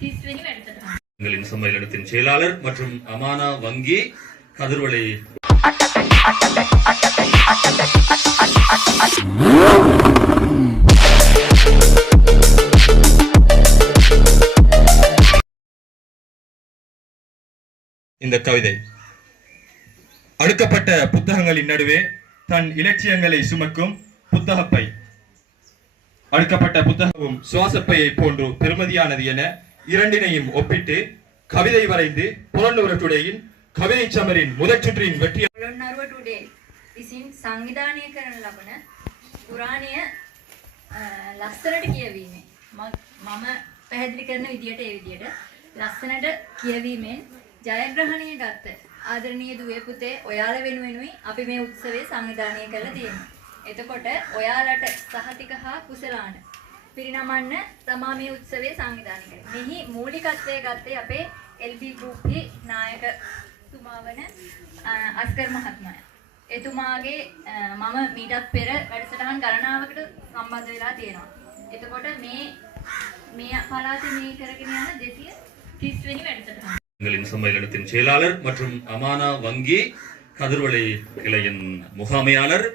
எங்களின் சம்மேளனத்தின் செயலாளர் மற்றும் அமானா வங்கி கதிர்வலை. இந்த கவிதை. அடுக்கப்பட்ட புத்தகங்களின் நடுவே தன் இலட்சியங்களை சுமக்கும் புத்தகப்பை. அடுக்கப்பட்ட புத்தகமும் சுவாசப்பையை போன்று பெருமதியானது என இரண்டினையும் ஒப்பிட்டு கவிதை வரைந்து புலனுவரட்டுடையின் கவிதை சமரின் முதற் சுற்றின் வெற்றி පොළොන්නරුව ටුඩේ විසින් සංවිධානය කරන ලබන පුරාණය අ, ලස්සනට කියවීමෙන් ම- මම පැහැදිලි කරන විදියට ඒ විදියට ලස්සනට කියවීමෙන් ජයග්‍රහණය ගත්ත ආදරණීය දුවේ පුතේ ඔයාලා වෙනුවෙනුයි අපි මේ උත්සවය සංවිධානය කරලා තියෙන්නේ. එතකොට ඔයාලට සහතික හා කුසලාන පිරිනමන්න තමා මේ උත්සවය සංවිධානය කරන්නේ. මෙහි මූලිකත්වය ගත්තේ අපේ LB group හි නායකතුමා වන අ, අස්කර් මහත්මයා. එතුමාගේ අ, මම මීටත් පෙර වැඩසටහන් ගණනාවකට සම්බන්ධ වෙලා තියෙනවා. එතකොට මේ මේ පළාතේ මේ කරගෙන යන 230 වෙනි වැඩසටහන. எங்களின் சம்மேளனத்தின் செயலாளர் மற்றும் அமானா வங்கி கதிர்வளை கிளையின் முகாமையாளர்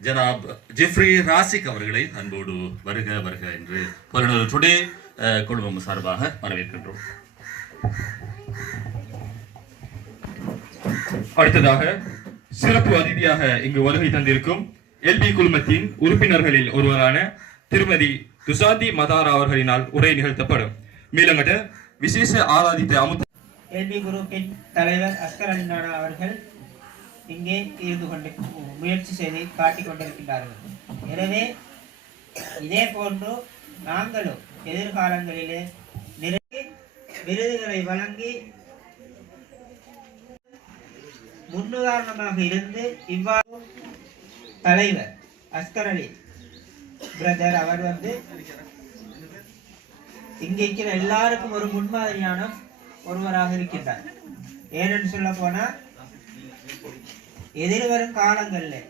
ஜனாப் ஜெஃப்ரி ராசிக் அவர்களை அன்போடு வருக வருக என்று புலனுவல் டுடே அஹ், குழுமம் சார்பாக வரவேற்கின்றோம். அடுத்ததாக சிறப்பு அதிதியாக இங்கு வருகை தந்திருக்கும் எல்பி குழுமத்தின் உறுப்பினர்களில் ஒருவரான திருமதி துசாந்தி மதாரா அவர்களினால் உரை நிகழ்த்தப்படும். மேலங்கட்ட விசேஷ ஆராதித்த அமுத்த எல்பி குரூப்பின் தலைவர் அஸ்கர் அலிநாடா அவர்கள் இங்கே இருந்து கொண்டு முயற்சி செய்து காட்டிக் கொண்டிருக்கின்றார்கள் எனவே இதே போன்று நாங்களும் எதிர்காலங்களிலே நிறைய விருதுகளை வழங்கி முன்னுதாரணமாக இருந்து இவ்வாறு தலைவர் அஸ்கர் அலி பிரதர் அவர் வந்து இங்க இருக்கிற எல்லாருக்கும் ஒரு முன்மாதிரியான ஒருவராக இருக்கின்றார். ஏனென்று சொல்ல போனா எதிர்வரும் காலங்களில்.